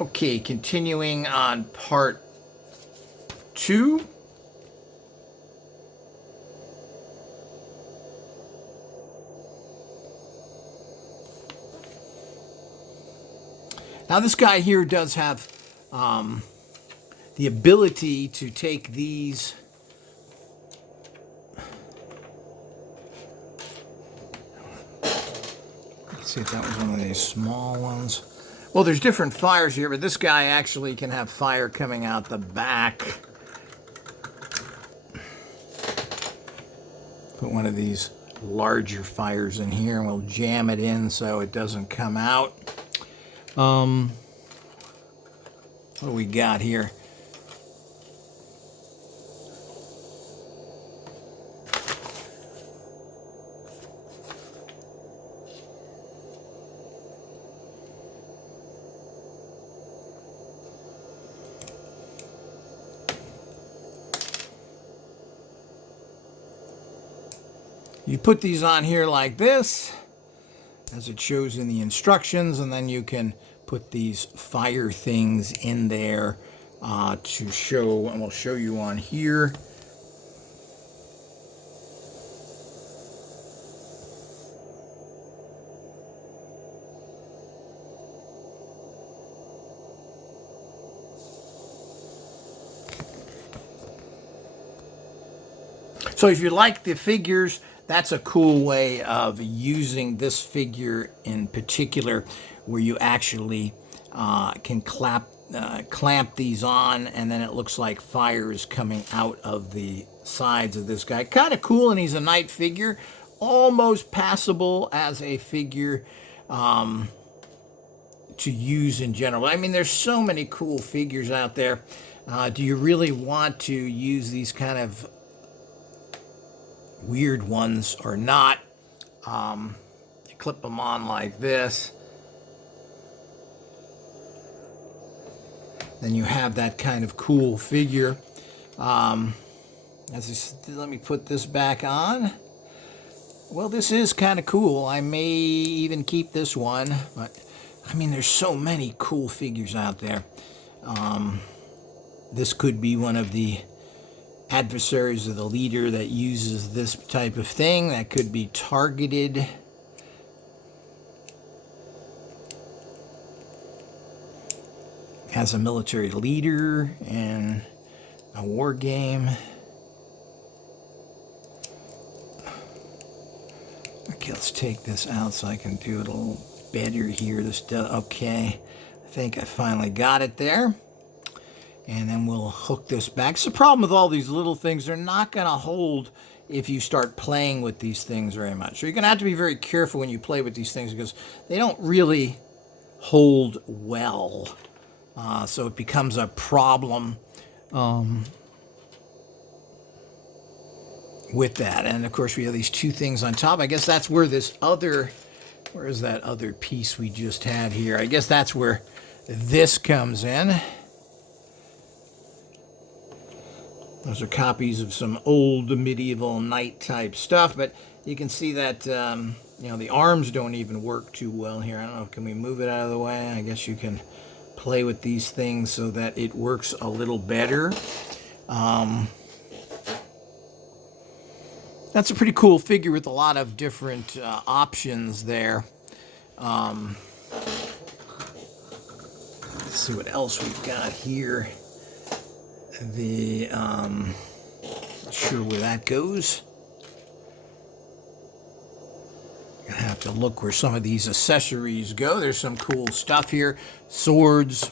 Okay, continuing on part 2. Now this guy here does have the ability to take these let's see if that was one of these small ones. Well, there's different fires here, but this guy actually can have fire coming out the back. Put one of these larger fires in here and we'll jam it in so it doesn't come out. What do we got here? You put these on here like this, as it shows in the instructions, and then you can put these fire things in there to show, and we'll show you on here. So if you like the figures, that's a cool way of using this figure in particular, where you actually can clamp these on, and then it looks like fire is coming out of the sides of this guy. Kind of cool, and he's a knight figure, almost passable as a figure to use in general. I mean, there's so many cool figures out there. Do you really want to use these kind of weird ones or not? You clip them on like this, then you have that kind of cool figure. Let me put this back on. Well, this is kind of cool. I may even keep this one, but I mean, there's so many cool figures out there. This could be one of the adversaries of the leader that uses this type of thing that could be targeted. As a military leader in a war game. Okay, let's take this out so I can do it a little better here. Okay, I think I finally got it there. And then we'll hook this back. It's the problem with all these little things. They're not going to hold if you start playing with these things very much. So you're going to have to be very careful when you play with these things because they don't really hold well. So it becomes a problem with that. And of course we have these two things on top. I guess that's where where is that other piece we just had here? I guess that's where this comes in. Those are copies of some old medieval knight type stuff, but you can see that you know, the arms don't even work too well here. I don't know, can we move it out of the way? I guess you can play with these things so that it works a little better. That's a pretty cool figure with a lot of different options there. Let's see what else we've got here. Not sure where that goes. I have to look where some of these accessories go. There's some cool stuff here. Swords.